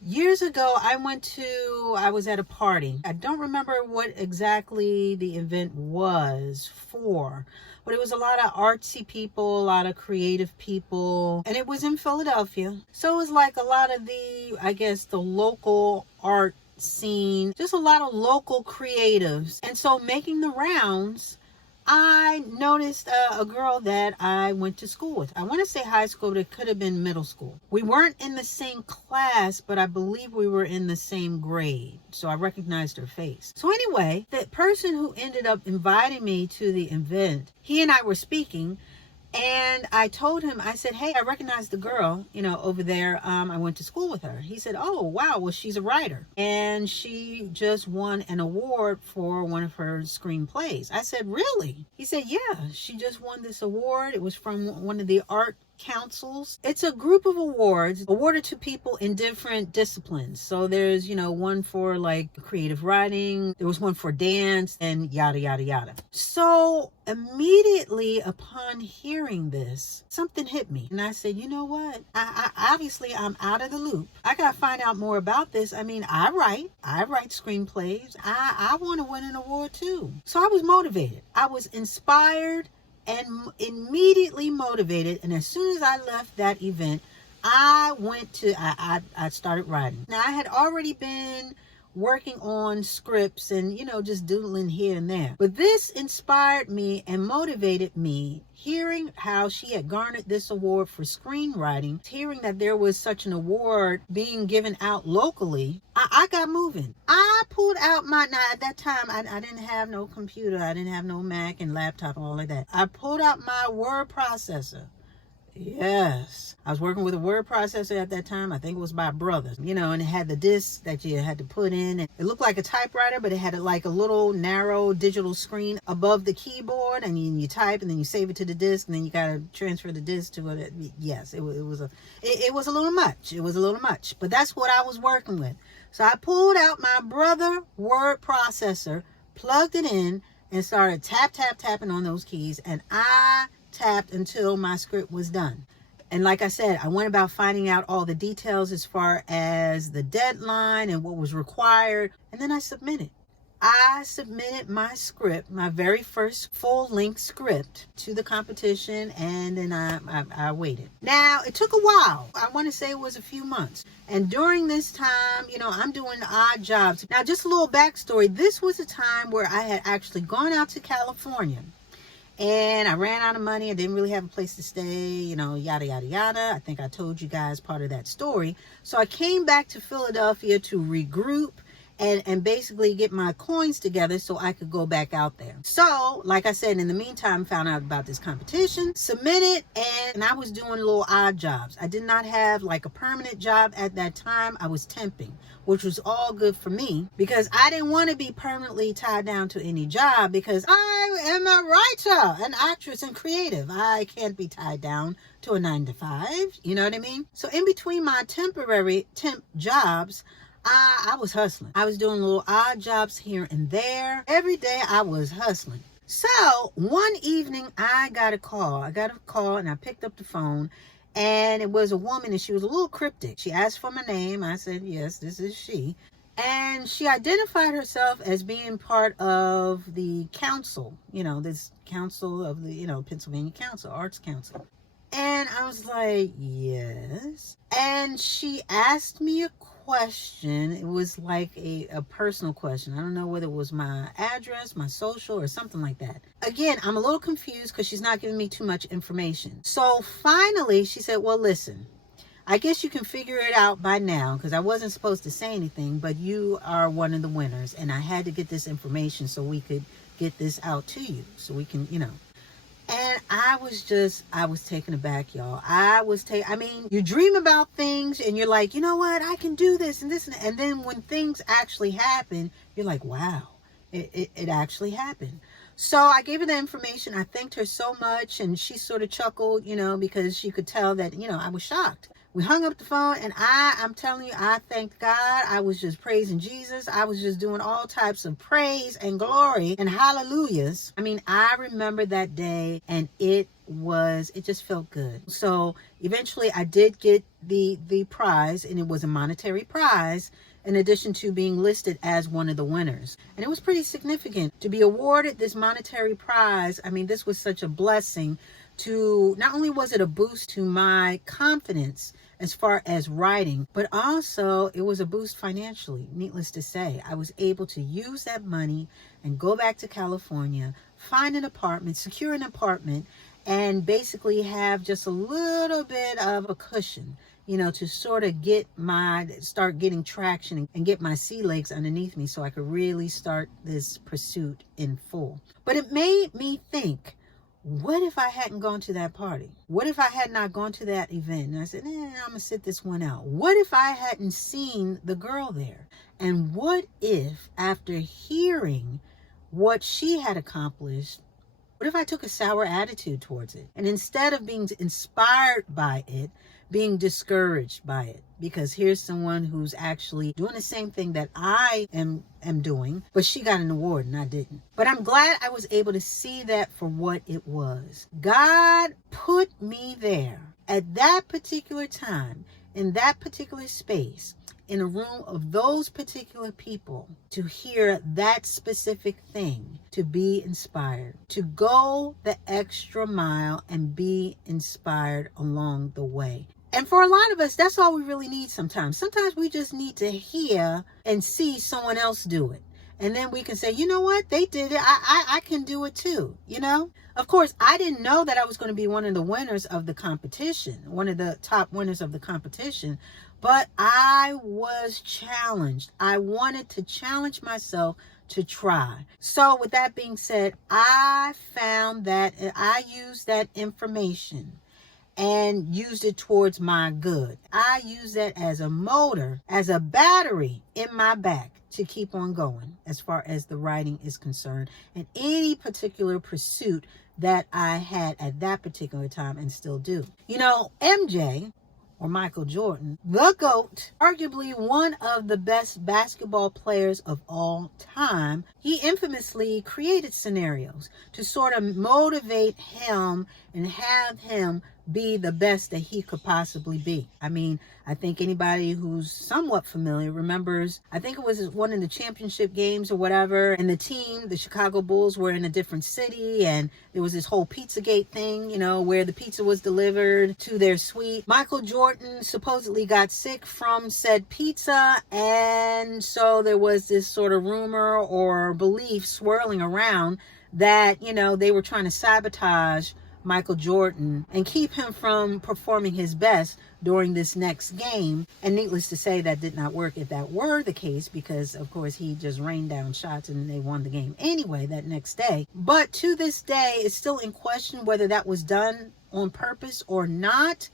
Years ago, I was at a party. I don't remember what exactly the event was for, but it was a lot of artsy people, a lot of creative people, and it was in Philadelphia. So it was like a lot of the local art scene, just a lot of local creatives. And so making the rounds, I noticed a girl that I went to school with. I want to say high school, but it could have been middle school. We weren't in the same class, but I believe we were in the same grade. So I recognized her face. So anyway, the person who ended up inviting me to the event, he and I were speaking. And I told him, I said, hey, I recognize the girl, over there. I went to school with her. He said, oh, wow, well, she's a writer. And she just won an award for one of her screenplays. I said, really? He said, yeah, she just won this award. It was from one of the art councils. It's a group of awards awarded to people in different disciplines. So there's, one for like creative writing, there was one for dance, and yada, yada, yada. So immediately upon hearing this, something hit me. And I said, you know what? I obviously I'm out of the loop. I got to find out more about this. I mean, I write screenplays. I want to win an award too. So I was motivated. I was inspired and immediately motivated. And as soon as I left that event, I started writing. Now, I had already been working on scripts and, just doodling here and there. But this inspired me and motivated me, hearing how she had garnered this award for screenwriting, hearing that there was such an award being given out locally. I got moving. I pulled out now at that time, I didn't have no computer. I didn't have no Mac and laptop and all of that. I pulled out my word processor. Yes, I was working with a word processor at that time. I think it was by Brothers, and it had the disc that you had to put in. And it looked like a typewriter, but it had like a little narrow digital screen above the keyboard, and you type, and then you save it to the disc, and then you got to transfer the disc to it. Yes, it was a little much. It was a little much, but that's what I was working with. So I pulled out my Brother word processor, plugged it in, and started tapping on those keys, and I tapped until my script was done. And like I said, I went about finding out all the details as far as the deadline and what was required, and then I submitted. I submitted my script, my very first full-length script, to the competition, and then I waited. Now, it took a while. I want to say it was a few months. And during this time, I'm doing odd jobs. Now, just a little backstory. This was a time where I had actually gone out to California. And I ran out of money. I didn't really have a place to stay, yada, yada, yada. I think I told you guys part of that story. So I came back to Philadelphia to regroup and basically get my coins together so I could go back out there. So, like I said, in the meantime, found out about this competition, submitted, and I was doing little odd jobs. I did not have like a permanent job at that time. I was temping, which was all good for me because I didn't want to be permanently tied down to any job because I am a writer, an actress, and creative. I can't be tied down to a 9-to-5. You know what I mean? So in between my temporary temp jobs, I was hustling. I was doing little odd jobs here and there. Every day I was hustling. So one evening I got a call. And I picked up the phone, and it was a woman, and she was a little cryptic. She asked for my name. I said, yes, this is she. And she identified herself as being part of the council, this council of the, Pennsylvania Council, Arts Council. And I was like, yes. And she asked me a question. It was like a personal question. I don't know whether it was my address, my social, or something like that. Again, I'm a little confused because she's not giving me too much information. So finally, she said, well, listen, I guess you can figure it out by now because I wasn't supposed to say anything, but you are one of the winners. And I had to get this information so we could get this out to you so we can, And I was taken aback, y'all. You dream about things and you're like, you know what? I can do this and this. And then when things actually happen, you're like, wow, it actually happened. So I gave her the information. I thanked her so much. And she sort of chuckled, because she could tell that, I was shocked We hung up the phone, and I'm telling you, I thanked God. I was just praising Jesus. I was just doing all types of praise and glory and hallelujahs. I mean, I remember that day, and it just felt good. So eventually I did get the prize, and it was a monetary prize, in addition to being listed as one of the winners. And it was pretty significant to be awarded this monetary prize. I mean, this was such a blessing. To not only was it a boost to my confidence as far as writing, but also it was a boost financially. Needless to say, I was able to use that money and go back to California, find an apartment, secure an apartment, and basically have just a little bit of a cushion, to sort of start getting traction and get my sea legs underneath me so I could really start this pursuit in full. But it made me think, what if I hadn't gone to that party? What if I had not gone to that event? And I said, I'm going to sit this one out. What if I hadn't seen the girl there? And what if, after hearing what she had accomplished, what if I took a sour attitude towards it? And instead of being inspired by it, being discouraged by it, because here's someone who's actually doing the same thing that I am doing, but she got an award and I didn't. But I'm glad I was able to see that for what it was. God put me there at that particular time, in that particular space, in a room of those particular people, to hear that specific thing, to be inspired, to go the extra mile and be inspired along the way. And for a lot of us, that's all we really need sometimes. Sometimes we just need to hear and see someone else do it. And then we can say, you know what? They did it. I can do it too, Of course, I didn't know that I was going to be one of the winners of the competition, one of the top winners of the competition. But I was challenged. I wanted to challenge myself to try. So with that being said, I found that I used that information and used it towards my good. I use that as a motor, as a battery in my back to keep on going as far as the writing is concerned, and any particular pursuit that I had at that particular time and still do. MJ, or Michael Jordan, the GOAT, arguably one of the best basketball players of all time, he infamously created scenarios to sort of motivate him and have him be the best that he could possibly be. I mean, I think anybody who's somewhat familiar remembers, I think it was one of the championship games or whatever, and the team, the Chicago Bulls, were in a different city, and there was this whole Pizzagate thing, where the pizza was delivered to their suite. Michael Jordan supposedly got sick from said pizza, and so there was this sort of rumor or belief swirling around that, they were trying to sabotage Michael Jordan and keep him from performing his best during this next game. And needless to say, that did not work if that were the case, because of course he just rained down shots and they won the game anyway that next day. But to this day, it's still in question whether that was done on purpose or not.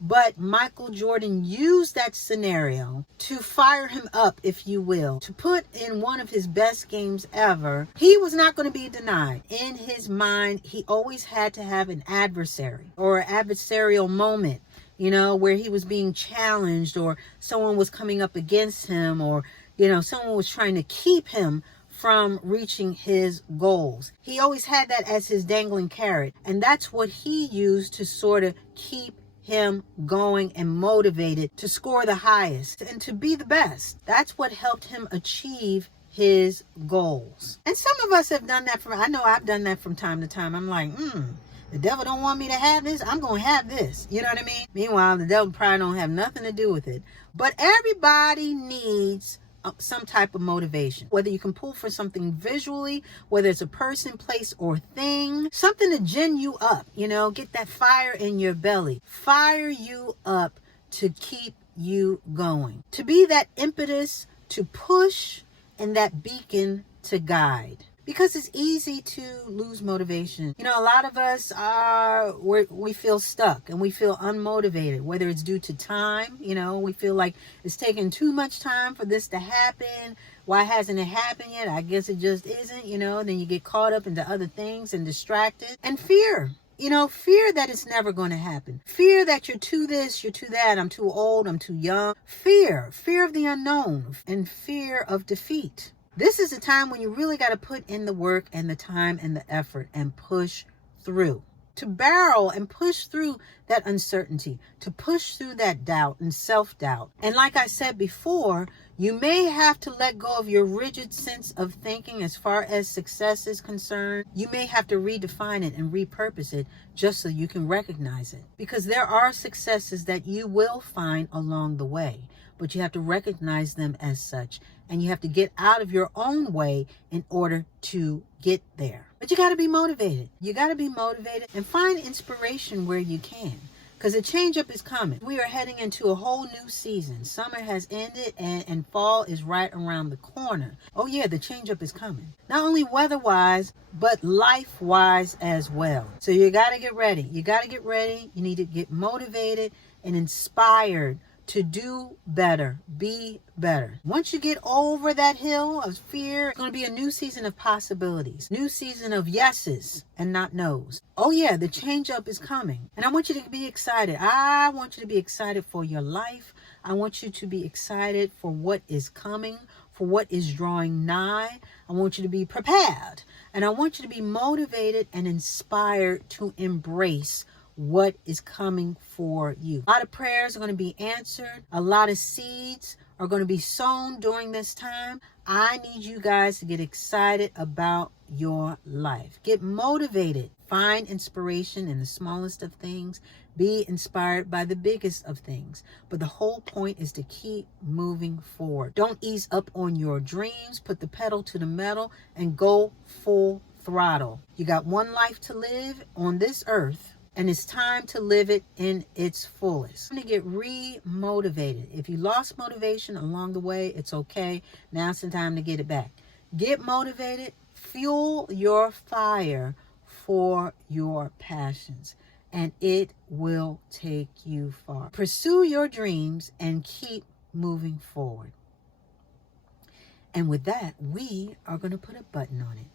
But Michael Jordan used that scenario to fire him up, if you will, to put in one of his best games ever. He was not going to be denied. In his mind, he always had to have an adversary or adversarial moment, where he was being challenged, or someone was coming up against him, or, someone was trying to keep him from reaching his goals. He always had that as his dangling carrot. And that's what he used to sort of keep him going and motivated to score the highest and to be the best. That's what helped him achieve his goals. And some of us have done that I know I've done that from time to time. I'm like, the devil don't want me to have this. I'm going to have this. You know what I mean? Meanwhile, the devil probably don't have nothing to do with it. But everybody needs some type of motivation, whether you can pull for something visually, whether it's a person, place, or thing, something to gin you up, get that fire in your belly, fire you up to keep you going, to be that impetus to push and that beacon to guide. Because it's easy to lose motivation. A lot of us we feel stuck and we feel unmotivated, whether it's due to time. We feel like it's taking too much time for this to happen. Why hasn't it happened yet? I guess it just isn't, Then you get caught up into other things and distracted. And fear Fear that it's never going to happen. Fear that you're too this, you're too that, I'm too old, I'm too young. Fear of the unknown, and fear of defeat. This is a time when you really got to put in the work and the time and the effort and push through. To barrel and push through that uncertainty, to push through that doubt and self-doubt. And like I said before, you may have to let go of your rigid sense of thinking as far as success is concerned. You may have to redefine it and repurpose it just so you can recognize it. Because there are successes that you will find along the way, but you have to recognize them as such. And you have to get out of your own way in order to get there. But you got to be motivated. You got to be motivated and find inspiration where you can. Because a change up is coming. We are heading into a whole new season. Summer has ended and fall is right around the corner. Oh yeah, the change up is coming. Not only weather-wise, but life-wise as well. So you got to get ready. You got to get ready. You need to get motivated and inspired to do better, be better. Once you get over that hill of fear, it's going to be a new season of possibilities, new season of yeses and not nos. Oh yeah, the change up is coming. And I want you to be excited. I want you to be excited for your life. I want you to be excited for what is coming, for what is drawing nigh. I want you to be prepared. And I want you to be motivated and inspired to embrace what is coming for you. A lot of prayers are going to be answered. A lot of seeds are going to be sown during this time. I need you guys to get excited about your life. Get motivated. Find inspiration in the smallest of things. Be inspired by the biggest of things. But the whole point is to keep moving forward. Don't ease up on your dreams. Put the pedal to the metal and go full throttle. You got one life to live on this earth. And it's time to live it in its fullest. I'm going to get re-motivated. If you lost motivation along the way, it's okay. Now it's the time to get it back. Get motivated. Fuel your fire for your passions. And it will take you far. Pursue your dreams and keep moving forward. And with that, we are going to put a button on it.